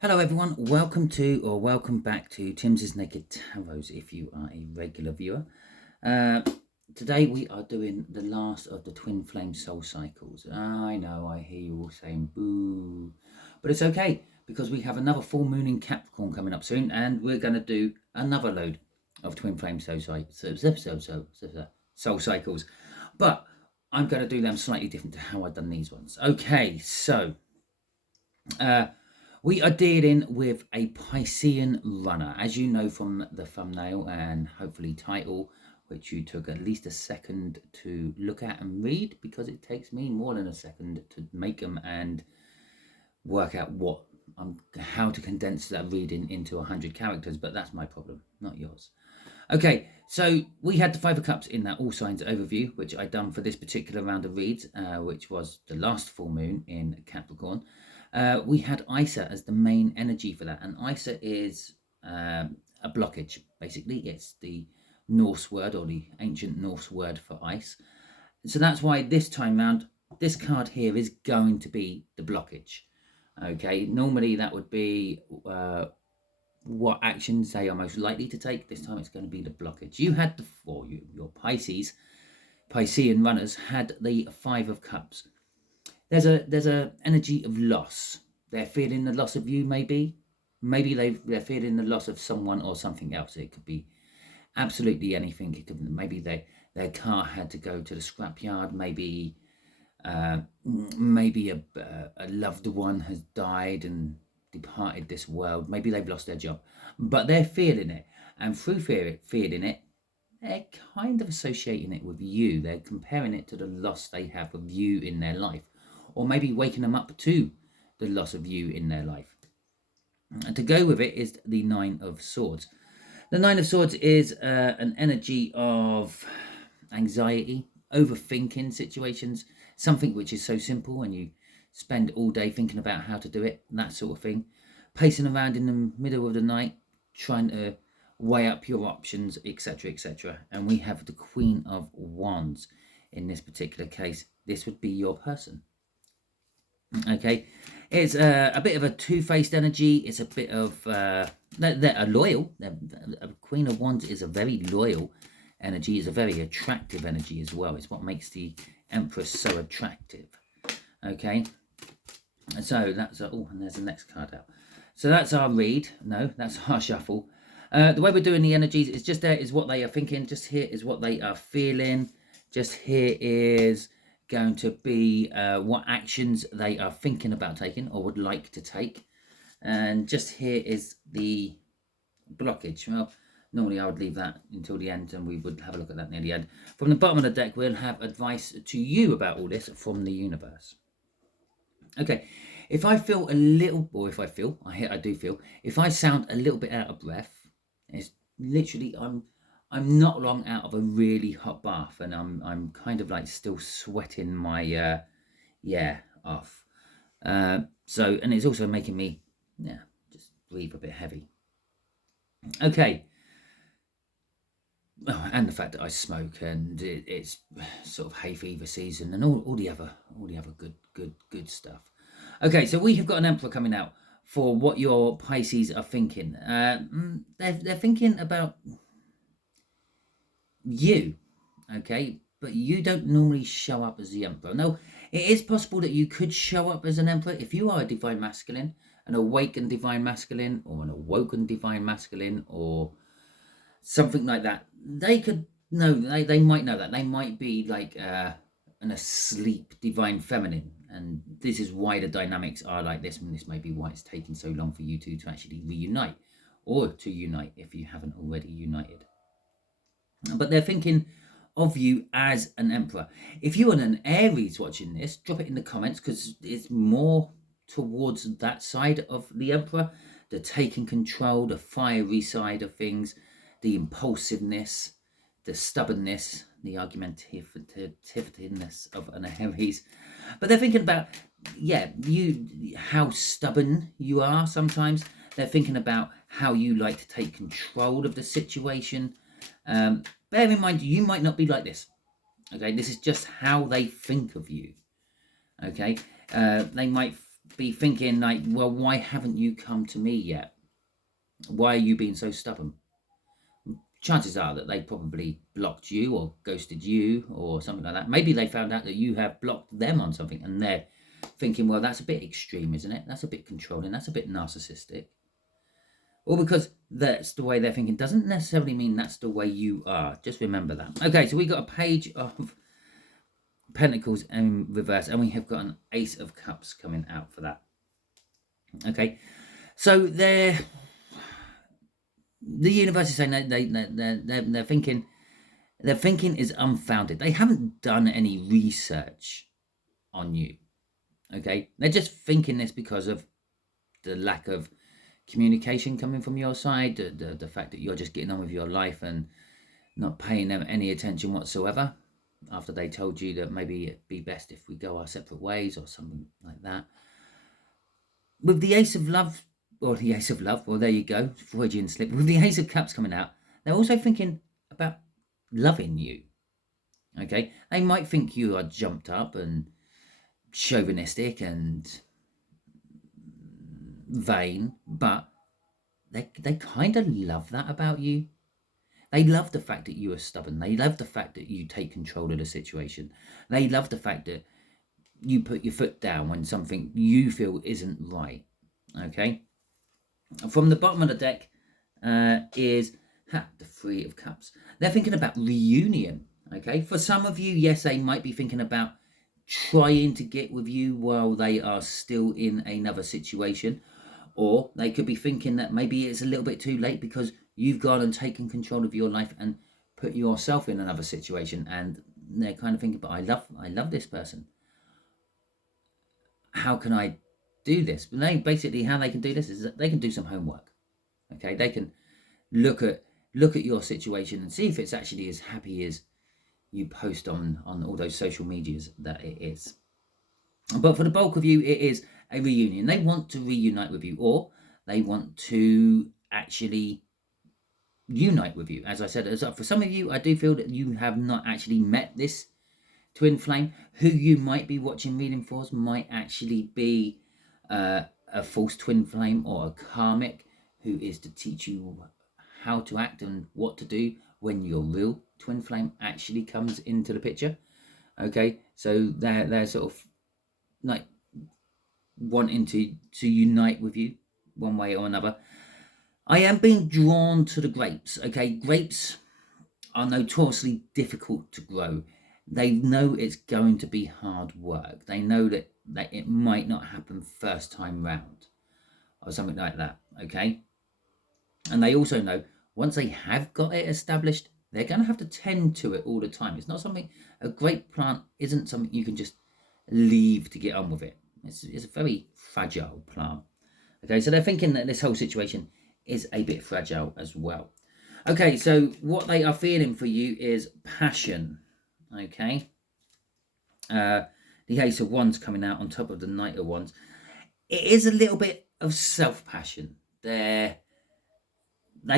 Hello everyone, welcome back to Timsy Naked Tarot if you are a regular viewer. Today we are doing the last of the Twin Flame soul cycles. I know, I hear you all saying boo, but it's okay because we have another full moon in Capricorn coming up soon and we're going to do another load of Twin Flame soul cycles. But I'm going to do them slightly different to how I've done these ones. Okay, so we are dealing with a Piscean runner, as you know from the thumbnail and hopefully title, which you took at least a second to look at and read, because it takes me more than a second to make them and work out how to condense that reading into 100 characters, but that's my problem, not yours. Okay, so we had the Five of Cups in that All Signs overview, which I done for this particular round of reads, which was the last full moon in Capricorn. We had Isa as the main energy for that, and Isa is a blockage. Basically, it's the Norse word, or the ancient Norse word for ice. So that's why this time round, this card here is going to be the blockage. Okay, normally that would be what actions they are most likely to take. This time it's going to be the blockage. You had your Piscean runners had the Five of Cups. There's a energy of loss. They're feeling the loss of you, maybe they're feeling the loss of someone or something else. It could be absolutely anything. It could maybe their car had to go to the scrapyard. Maybe maybe a loved one has died and departed this world. Maybe they've lost their job, but they're feeling it, and through feeling it, they're kind of associating it with you. They're comparing it to the loss they have of you in their life, or maybe waking them up to the loss of you in their life. And to go with it is the Nine of Swords. The Nine of Swords is an energy of anxiety, overthinking situations, something which is so simple and you spend all day thinking about how to do it, that sort of thing. Pacing around in the middle of the night, trying to weigh up your options, etc., etc. And we have the Queen of Wands. In this particular case, this would be your person. Okay, it's a bit of a two-faced energy. It's a bit of they're loyal. A Queen of Wands is a very loyal energy. It's a very attractive energy as well. It's what makes the Empress so attractive. Okay, so that's and there's the next card out. So that's our read. No, that's our shuffle. The way we're doing the energies is just there is what they are thinking. Just here is what they are feeling. Just here is going to be what actions they are thinking about taking or would like to take. And just here is the blockage. Well, normally I would leave that until the end and we would have a look at that near the end. From the bottom of the deck, we'll have advice to you about all this from the universe. Okay, if I feel a little, or if I do feel, if I sound a little bit out of breath, it's literally I'm not long out of a really hot bath, and I'm kind of like still sweating my off. So, and it's also making me just breathe a bit heavy. Okay. Oh, and the fact that I smoke, and it's sort of hay fever season, and all the other good stuff. Okay, so we have got an Emperor coming out for what your Pisces are thinking. They're thinking about you, okay, but you don't normally show up as the Emperor. No, it is possible that you could show up as an Emperor if you are a Divine Masculine, an awakened Divine Masculine, or an awoken Divine Masculine, or something like that. They could know. They might know that. They might be like an asleep Divine Feminine, and this is why the dynamics are like this, and this may be why it's taking so long for you two to actually reunite, or to unite if you haven't already united. But they're thinking of you as an Emperor. If you're an Aries watching this, drop it in the comments, because it's more towards that side of the Emperor, the taking control, the fiery side of things, the impulsiveness, the stubbornness, the argumentativeness of an Aries. But they're thinking about, how stubborn you are sometimes. They're thinking about how you like to take control of the situation. Bear in mind, you might not be like this. Okay, this is just how they think of you. Okay, they might be thinking like, well, why haven't you come to me yet? Why are you being so stubborn? Chances are that they probably blocked you or ghosted you or something like that. Maybe they found out that you have blocked them on something and they're thinking, well, that's a bit extreme, isn't it? That's a bit controlling. That's a bit narcissistic. Or because that's the way they're thinking doesn't necessarily mean that's the way you are. Just remember that. Okay, so we got a page of Pentacles in reverse, and we have got an Ace of Cups coming out for that. Okay, so the universe is saying they're thinking. Their thinking is unfounded. They haven't done any research on you. Okay, they're just thinking this because of the lack of communication coming from your side, the fact that you're just getting on with your life and not paying them any attention whatsoever after they told you that maybe it'd be best if we go our separate ways or something like that. With the Ace of Love, or the Ace of Love, well, there you go, Freudian slip. With the Ace of Cups coming out, they're also thinking about loving you. Okay, they might think you are jumped up and chauvinistic and vain, but they kind of love that about you. They love the fact that you are stubborn. They love the fact that you take control of the situation. They love the fact that you put your foot down when something you feel isn't right. Okay. From the bottom of the deck is the Three of Cups. They're thinking about reunion. Okay. For some of you, yes, they might be thinking about trying to get with you while they are still in another situation. Or they could be thinking that maybe it's a little bit too late because you've gone and taken control of your life and put yourself in another situation. And they're kind of thinking, but I love this person. How can I do this? But they basically, how they can do this is that they can do some homework. Okay, they can look at your situation and see if it's actually as happy as you post on all those social medias that it is. But for the bulk of you, it is a reunion. They want to reunite with you, or they want to actually unite with you. As I said, for some of you, I do feel that you have not actually met this twin flame. Who you might be watching reading for might actually be a false twin flame or a karmic who is to teach you how to act and what to do when your real twin flame actually comes into the picture. Okay, so they're sort of like wanting to unite with you one way or another. I am being drawn to the grapes. Okay, grapes are notoriously difficult to grow. They know it's going to be hard work. They know that it might not happen first time round or something like that. Okay, and they also know once they have got it established, they're going to have to tend to it all the time. It's not something, a grape plant isn't something you can just leave to get on with it. It's a very fragile plant. Okay, so they're thinking that this whole situation is a bit fragile as well. Okay, so what they are feeling for you is passion. Okay, the Ace of Wands coming out on top of the Knight of Wands. It is a little bit of self-passion. They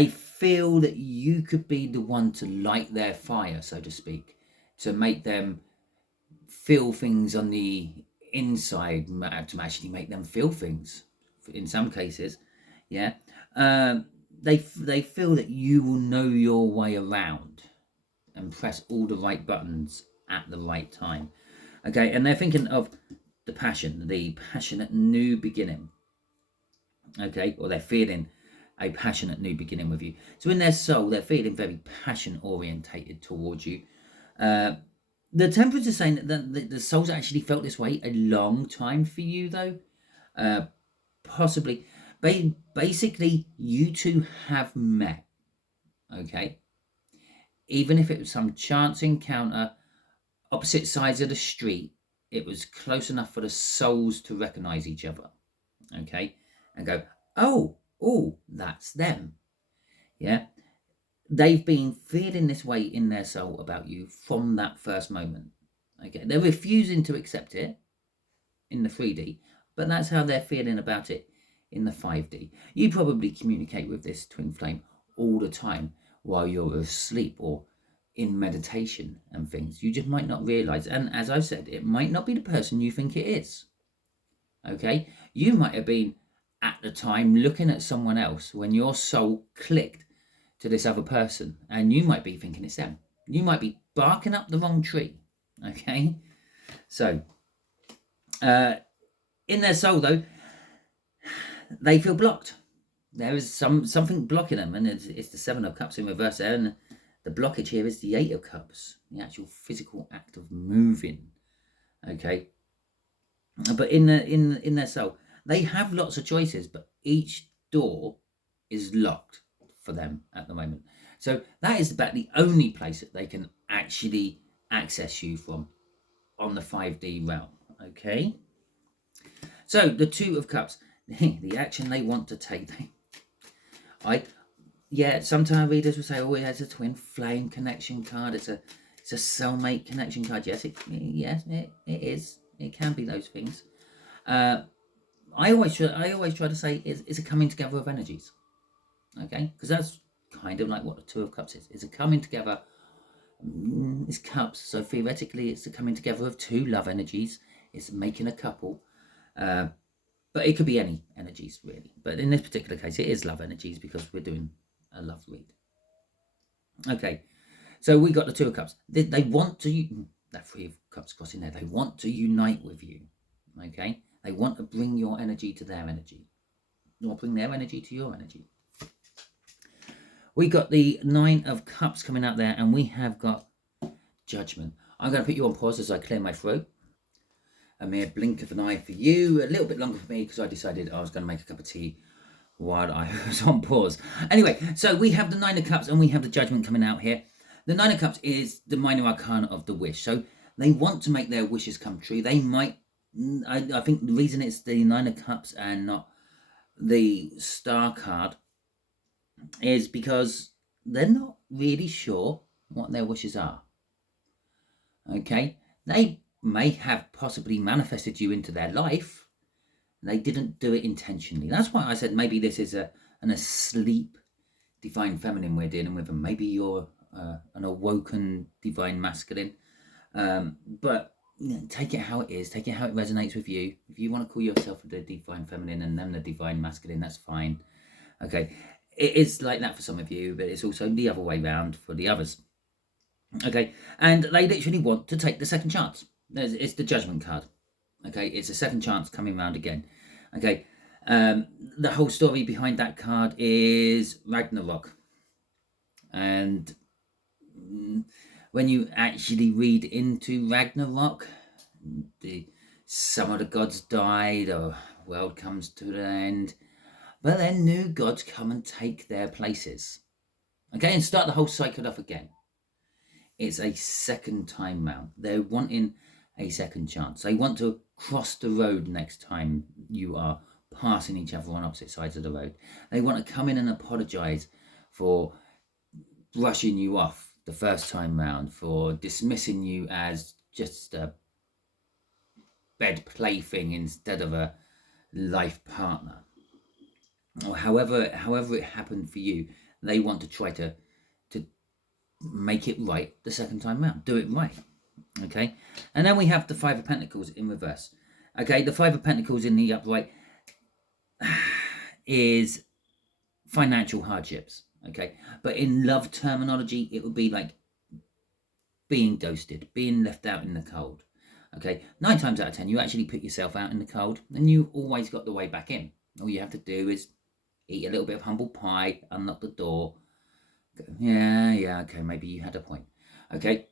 feel that you could be the one to light their fire, so to speak, to make them feel things on the inside, to actually make them feel things in some cases. Yeah, they feel that you will know your way around and press all the right buttons at the right time. Okay, and they're thinking of the passionate new beginning. Okay, or they're feeling a passionate new beginning with you. So in their soul, they're feeling very passion orientated towards you. The Temperance is saying that the soul's actually felt this way a long time for you, though. Possibly. Basically, you two have met. Okay. Even if it was some chance encounter, opposite sides of the street, it was close enough for the souls to recognize each other. Okay. And go, oh, that's them. Yeah. They've been feeling this way in their soul about you from that first moment. Okay, they're refusing to accept it in the 3D, but that's how they're feeling about it in the 5D. You probably communicate with this twin flame all the time while you're asleep or in meditation and things. You just might not realize. And as I've said, it might not be the person you think it is. Okay, you might have been at the time looking at someone else when your soul clicked to this other person, and you might be thinking it's them. You might be barking up the wrong tree. Okay, so in their soul though, they feel blocked. There is something blocking them, and it's the Seven of Cups in reverse there, and the blockage here is the Eight of Cups, the actual physical act of moving. Okay, but in their soul, they have lots of choices, but each door is locked for them at the moment. So that is about the only place that they can actually access you from on the 5D realm. Okay, so the Two of Cups, the action they want to take. Sometimes readers will say, "Oh, it has a twin flame connection card. It's a soulmate connection card." Yes, it is. It can be those things. I always try to say it's a coming together of energies. Okay, because that's kind of like what the Two of Cups is. It's a coming together. It's cups, so theoretically, it's the coming together of two love energies. It's making a couple. But it could be any energies, really. But in this particular case, it is love energies because we're doing a love read. Okay, so we got the Two of Cups. They want to, that Three of Cups crossing there, they want to unite with you. Okay, they want to bring your energy to their energy, or bring their energy to your energy. We got the Nine of Cups coming out there, and we have got Judgment. I'm going to put you on pause as I clear my throat. A mere blink of an eye for you, a little bit longer for me because I decided I was going to make a cup of tea while I was on pause. Anyway, so we have the Nine of Cups and we have the Judgment coming out here. The Nine of Cups is the minor arcana of the wish. So they want to make their wishes come true. They might, I think the reason it's the Nine of Cups and not the Star card is because they're not really sure what their wishes are. Okay, they may have possibly manifested you into their life. They didn't do it intentionally. That's why I said maybe this is an asleep divine feminine we're dealing with, and maybe you're an awoken divine masculine. But take it how it is. Take it how it resonates with you. If you want to call yourself the divine feminine and them the divine masculine, that's fine. Okay, it is like that for some of you, but it's also the other way around for the others. Okay, and they literally want to take the second chance. It's the Judgment card. Okay, it's a second chance coming round again. Okay, the whole story behind that card is Ragnarok. And when you actually read into Ragnarok, some of the gods died, or world comes to an end, but then new gods come and take their places. Okay, and start the whole cycle off again. It's a second time round. They're wanting a second chance. They want to cross the road next time you are passing each other on opposite sides of the road. They want to come in and apologise for brushing you off the first time round, for dismissing you as just a bed plaything instead of a life partner. Or however it happened for you, they want to try to make it right the second time round. Do it right. Okay, and then we have the Five of Pentacles in reverse. Okay, the Five of Pentacles in the upright is financial hardships. Okay, but in love terminology, it would be like being ghosted, being left out in the cold. Okay, 9 times out of 10, you actually put yourself out in the cold, and you always got the way back in. All you have to do is eat a little bit of humble pie, unlock the door. Yeah, okay, maybe you had a point. Okay,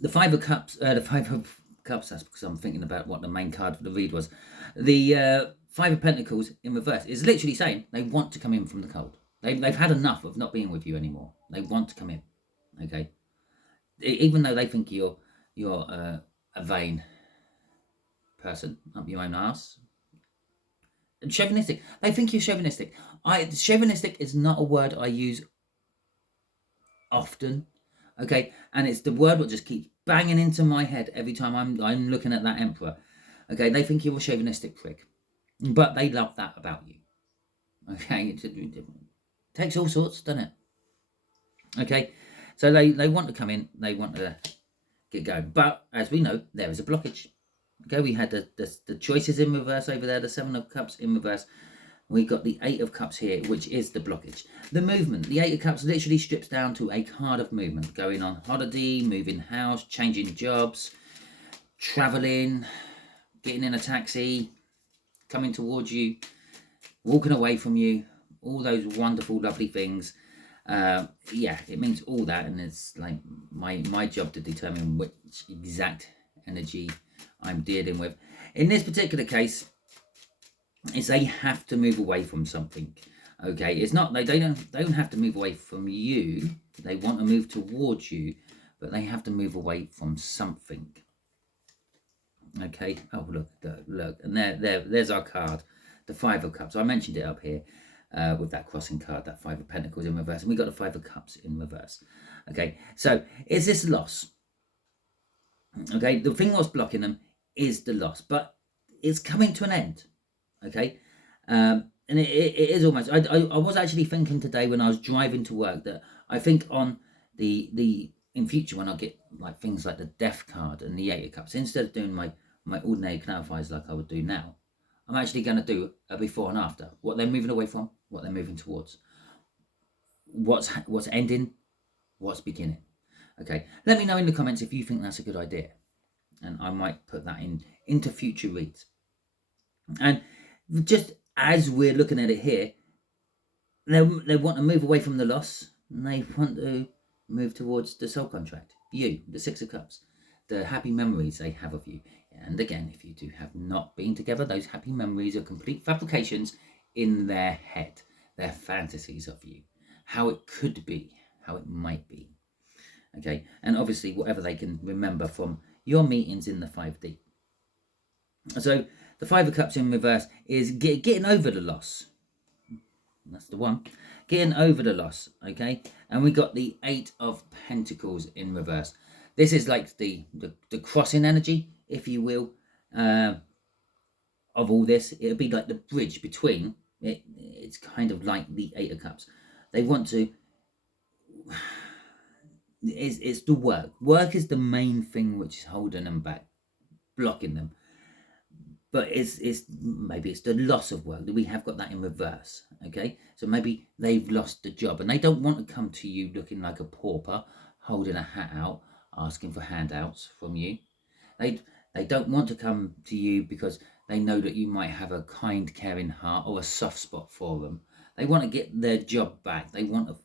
the Five of Cups, that's because I'm thinking about what the main card for the read was. The Five of Pentacles in reverse is literally saying they want to come in from the cold. They've had enough of not being with you anymore. They want to come in. Okay, even though they think you're a vain person up your own ass. Chauvinistic. They think you're chauvinistic. Chauvinistic is not a word I use often. Okay, and it's the word that just keeps banging into my head every time I'm looking at that emperor. Okay, they think you're a chauvinistic prick, but they love that about you. Okay, it takes all sorts, doesn't it? Okay, so they want to come in, they want to get going, but as we know, there is a blockage. Okay, we had the choices in reverse over there, the Seven of Cups in reverse. We got the Eight of Cups here, which is the blockage. The movement, the Eight of Cups literally strips down to a card of movement. Going on holiday, moving house, changing jobs, traveling, getting in a taxi, coming towards you, walking away from you, all those wonderful, lovely things. Yeah, it means all that, and it's like my job to determine which exact energy I'm dealing with. In this particular case, is they have to move away from something. Okay, it's not they don't have to move away from you. They want to move towards you, but they have to move away from something. Okay. Oh, look, and there's our card, the Five of Cups. I mentioned it up here with that crossing card, that Five of Pentacles in reverse, and we got the Five of Cups in reverse. Okay, so is this loss? Okay, the thing what's blocking them is the loss, but it's coming to an end. Okay, and it is almost. I was actually thinking today when I was driving to work that I think on the in future when I get like things like the Death card and the Eight of Cups, instead of doing my ordinary clarifiers like I would do now, I'm actually going to do a before and after. What they're moving away from, what they're moving towards, what's ending, what's beginning. Okay, let me know in the comments if you think that's a good idea, and I might put that into future reads. And just as we're looking at it here, they want to move away from the loss, and they want to move towards the soul contract. You, the Six of Cups, the happy memories they have of you. And again, if you two have not been together, those happy memories are complete fabrications in their head. They're fantasies of you, how it could be, how it might be. Okay, and obviously whatever they can remember from your meetings in the 5D. So the Five of Cups in reverse is getting over the loss. That's the one. Getting over the loss, okay? And we got the Eight of Pentacles in reverse. This is like the crossing energy, if you will, of all this. It'll be like the bridge between. It's kind of like the Eight of Cups. They want to... It's the work. Work is the main thing which is holding them back, blocking them. But maybe it's the loss of work that we have got that in reverse. Okay, so maybe they've lost the job and they don't want to come to you looking like a pauper, holding a hat out, asking for handouts from you. They don't want to come to you because they know that you might have a kind, caring heart or a soft spot for them. They want to get their job back. They want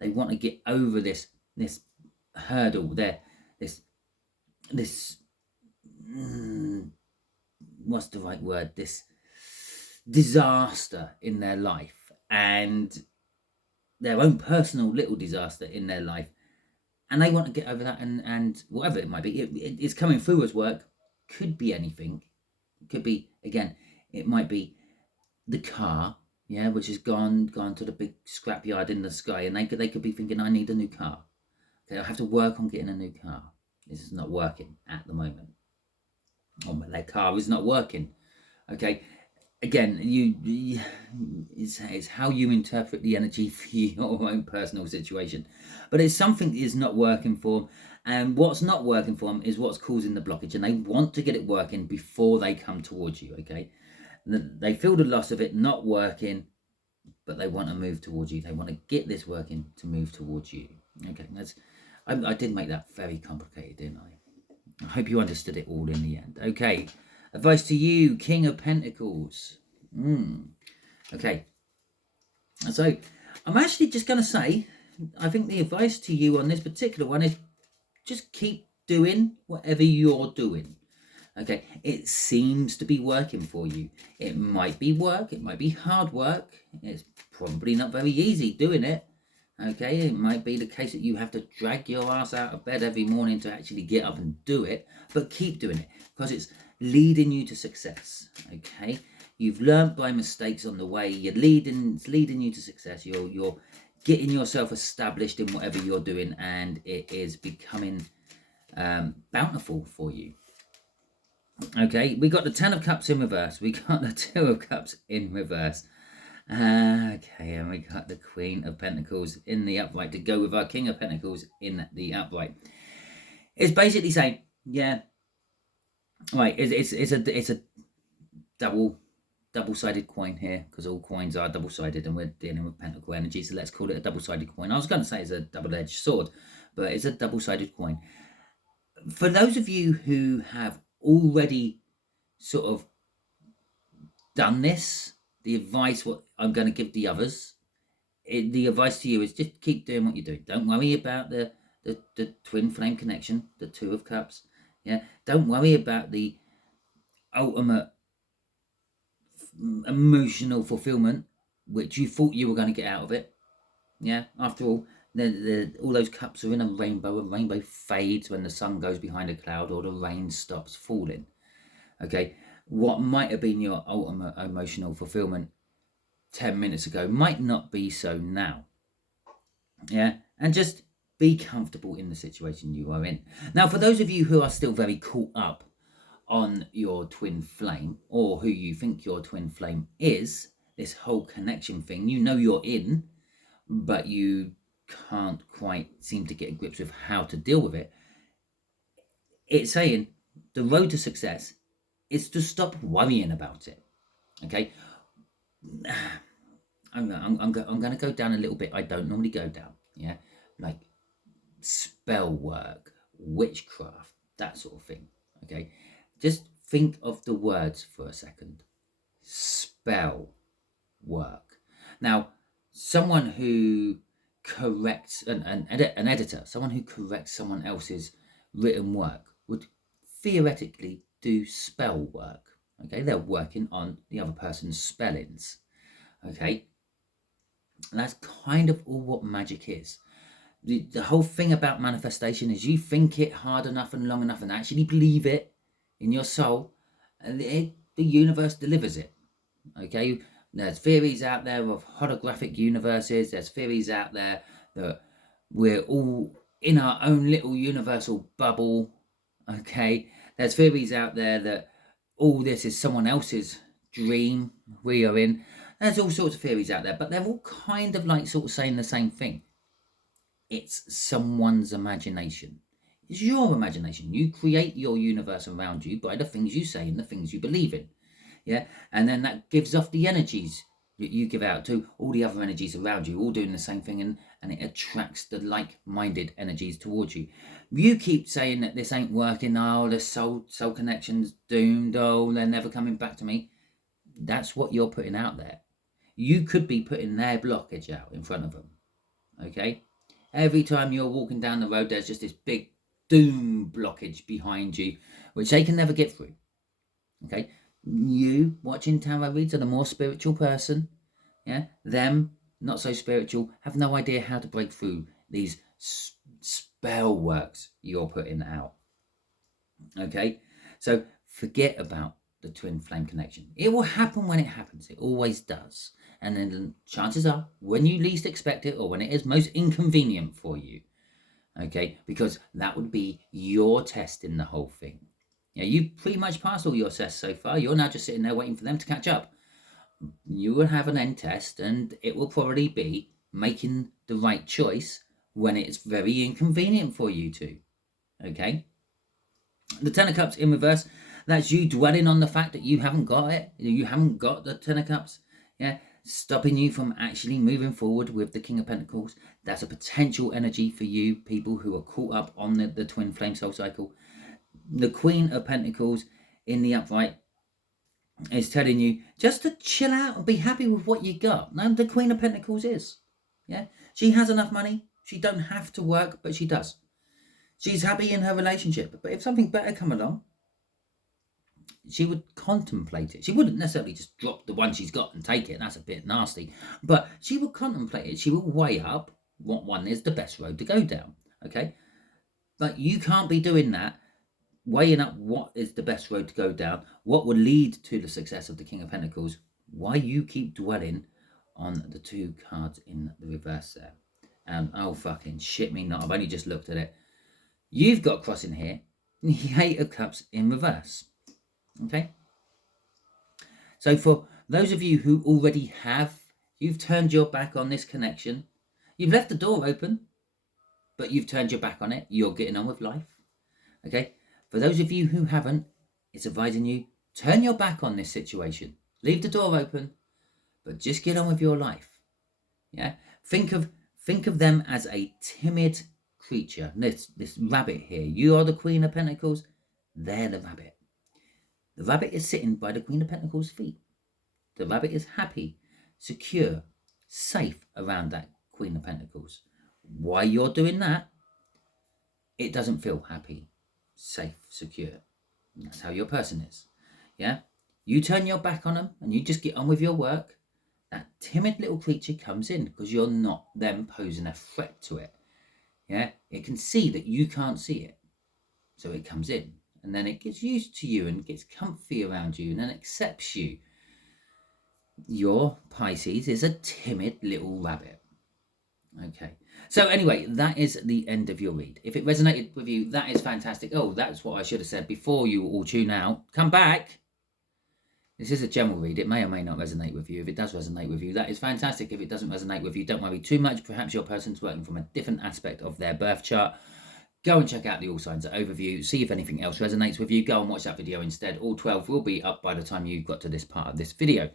to get over this hurdle. What's the right word? This disaster in their life and their own personal little disaster in their life, and they want to get over that, and whatever it might be, it's coming through as work. Could be anything. Could be, again, it might be the car, yeah, which has gone to the big scrapyard in the sky, and they could be thinking, I need a new car. Okay, I have to work on getting a new car. This is not working at the moment. Oh, their car is not working. Okay, again, it's how you interpret the energy for your own personal situation. But it's something that is not working for them, and what's not working for them is what's causing the blockage, and they want to get it working before they come towards you. Okay, they feel the loss of it not working, but they want to move towards you. They want to get this working to move towards you. Okay, I did make that very complicated, didn't I? I hope you understood it all in the end. Okay, advice to you, King of Pentacles. Okay, so I'm actually just going to say, I think the advice to you on this particular one is just keep doing whatever you're doing. Okay, it seems to be working for you. It might be work, it might be hard work. It's probably not very easy doing it. Okay, it might be the case that you have to drag your ass out of bed every morning to actually get up and do it, but keep doing it because it's leading you to success. Okay, you've learned by mistakes on the way. It's leading you to success. You're getting yourself established in whatever you're doing, and it is becoming bountiful for you. Okay, we got the Ten of Cups in reverse. We got the Two of Cups in reverse. Okay, and we got the Queen of Pentacles in the upright to go with our King of Pentacles in the upright. It's basically saying, yeah, Right, it's a double-sided coin here, because all coins are double-sided and we're dealing with pentacle energy, so let's call it a double-sided coin. I was going to say it's a double-edged sword, but it's a double-sided coin. For those of you who have already sort of done this, the advice what I'm going to give the others, the advice to you is just keep doing what you're doing. Don't worry about the twin flame connection, the Two of Cups. Yeah, don't worry about the ultimate emotional fulfillment which you thought you were going to get out of it. Yeah, after all, all those cups are in a rainbow. A rainbow fades when the sun goes behind a cloud or the rain stops falling. Okay, what might have been your ultimate emotional fulfillment 10 minutes ago might not be so now. Yeah, and just be comfortable in the situation you are in. Now, for those of you who are still very caught up on your twin flame, or who you think your twin flame is, this whole connection thing, you know you're in, but you can't quite seem to get grips with how to deal with it. It's saying the road to success is to stop worrying about it. Okay, I'm going to go down a little bit. I don't normally go down. Yeah, like spell work, witchcraft, that sort of thing. Okay, just think of the words for a second. Spell work. Now, someone who corrects an editor, someone who corrects someone else's written work would theoretically do spell work. Okay, they're working on the other person's spellings. Okay, and that's kind of all what magic is. The whole thing about manifestation is you think it hard enough and long enough and actually believe it in your soul, and the universe delivers it. Okay, there's theories out there of holographic universes. There's theories out there that we're all in our own little universal bubble. Okay, there's theories out there that all this is someone else's dream we are in. There's all sorts of theories out there, but they're all kind of like sort of saying the same thing. It's someone's imagination. It's your imagination. You create your universe around you by the things you say and the things you believe in. Yeah, and then that gives off the energies that you give out to all the other energies around you, all doing the same thing, and it attracts the like-minded energies towards you. You keep saying that this ain't working. Oh, the soul connection's doomed. Oh, they're never coming back to me. That's what you're putting out there. You could be putting their blockage out in front of them. Okay, every time you're walking down the road, there's just this big doom blockage behind you, which they can never get through. Okay, you watching tarot reads are the more spiritual person. Yeah, them not so spiritual have no idea how to break through these spell works you're putting out. Okay, so forget about the twin flame connection. It will happen when it happens. It always does. And then chances are, when you least expect it, or when it is most inconvenient for you, okay, because that would be your test in the whole thing. Yeah, you've pretty much passed all your tests so far. You're now just sitting there waiting for them to catch up. You will have an end test, and it will probably be making the right choice when it's very inconvenient for you to. Okay? The Ten of Cups in reverse, that's you dwelling on the fact that you haven't got it. You haven't got the Ten of Cups. Yeah, stopping you from actually moving forward with the King of Pentacles. That's a potential energy for you people who are caught up on the twin flame soul cycle. The Queen of Pentacles in the upright is telling you just to chill out and be happy with what you got. Now, the Queen of Pentacles is. Yeah, she has enough money. She don't have to work, but she does. She's happy in her relationship, but if something better come along, she would contemplate it. She wouldn't necessarily just drop the one she's got and take it. That's a bit nasty. But she would contemplate it. She will weigh up what one is the best road to go down. Okay? But you can't be doing that, weighing up what is the best road to go down, what would lead to the success of the King of Pentacles, why you keep dwelling on the two cards in the reverse there. Oh, fucking shit me not. I've only just looked at it. You've got cross in here, the Eight of Cups in reverse. Okay? So for those of you who already you've turned your back on this connection, you've left the door open, but you've turned your back on it, you're getting on with life. Okay? For those of you who haven't, it's advising you, turn your back on this situation. Leave the door open, but just get on with your life. Yeah? Think of them as a timid creature. This rabbit here. You are the Queen of Pentacles. They're the rabbit. The rabbit is sitting by the Queen of Pentacles' feet. The rabbit is happy, secure, safe around that Queen of Pentacles. Why you're doing that, it doesn't feel happy, safe, secure. That's how your person is. Yeah? You turn your back on them and you just get on with your work. That timid little creature comes in because you're not them posing a threat to it. Yeah? It can see that you can't see it. So it comes in. And then it gets used to you and gets comfy around you and then accepts you. Your Pisces is a timid little rabbit. Okay. So anyway, that is the end of your read. If it resonated with you, that is fantastic. Oh, that's what I should have said before you all tune out. Come back. This is a general read. It may or may not resonate with you. If it does resonate with you, that is fantastic. If it doesn't resonate with you, don't worry too much. Perhaps your person's working from a different aspect of their birth chart. Go and check out the All Signs overview. See if anything else resonates with you. Go and watch that video instead. All 12 will be up by the time you got to this part of this video.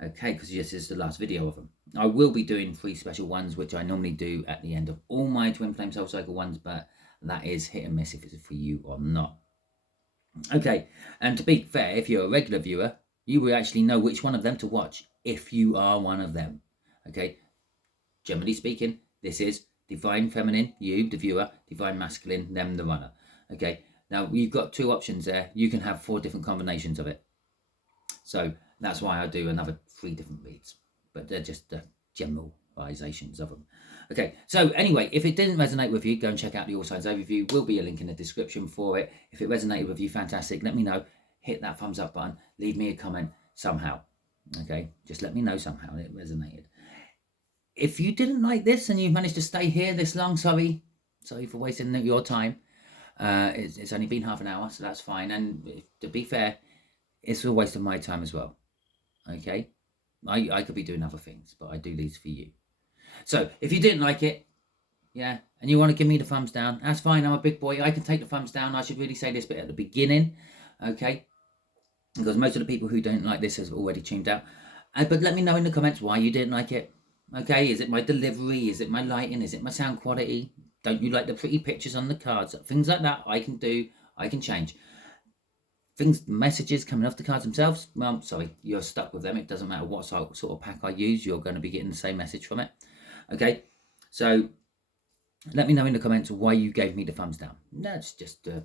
Okay, because this is the last video of them. I will be doing 3 special ones, which I normally do at the end of all my Twin Flame Soul Cycle ones, but that is hit and miss if it's for you or not. Okay, and to be fair, if you're a regular viewer, you will actually know which one of them to watch if you are one of them. Okay, generally speaking, this is Divine Feminine, you, the viewer, Divine Masculine, them, the runner. Okay, now you've got 2 options there. You can have 4 different combinations of it. So that's why I do another 3 different reads, but they're just the generalizations of them. Okay, so anyway, if it didn't resonate with you, go and check out the All Signs overview. Will be a link in the description for it. If it resonated with you, fantastic. Let me know. Hit that thumbs up button. Leave me a comment somehow. Okay, just let me know somehow it resonated. If you didn't like this and you've managed to stay here this long, sorry for wasting your time. It's only been half an hour, so that's fine. And to be fair, it's a waste of my time as well. Okay, I could be doing other things, but I do these for you. So if you didn't like it, yeah, and you want to give me the thumbs down, that's fine. I'm a big boy. I can take the thumbs down. I should really say this bit at the beginning, okay? Because most of the people who don't like this have already tuned out. But let me know in the comments why you didn't like it. Okay, is it my delivery? Is it my lighting? Is it my sound quality? Don't you like the pretty pictures on the cards? Things like that I can do. I can change. Messages coming off the cards themselves, well, sorry, you're stuck with them. It doesn't matter what sort of pack I use, you're going to be getting the same message from it. Okay, so let me know in the comments why you gave me the thumbs down. That's just to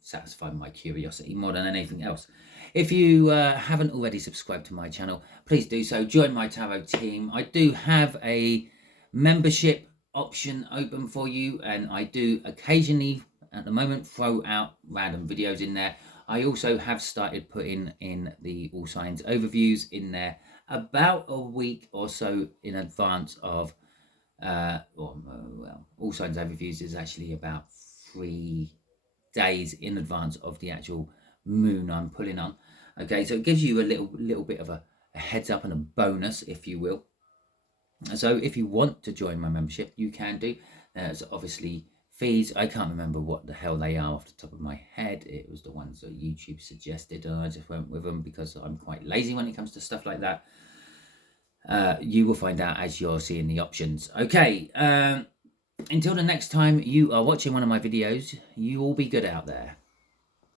satisfy my curiosity more than anything else. If you haven't already subscribed to my channel, please do so. Join my tarot team. I do have a membership option open for you, and I do occasionally, at the moment, throw out random videos in there. I also have started putting in the All Signs overviews in there about a week or so in advance of, All Signs overviews is actually about 3 days in advance of the actual moon I'm pulling on. Okay, so it gives you a little bit of a heads up and a bonus, if you will. So if you want to join my membership, you can do. There's obviously fees. I can't remember what the hell they are off the top of my head. It was the ones that YouTube suggested, and I just went with them because I'm quite lazy when it comes to stuff like that. You will find out as you're seeing the options. Okay, until the next time you are watching one of my videos, you all be good out there.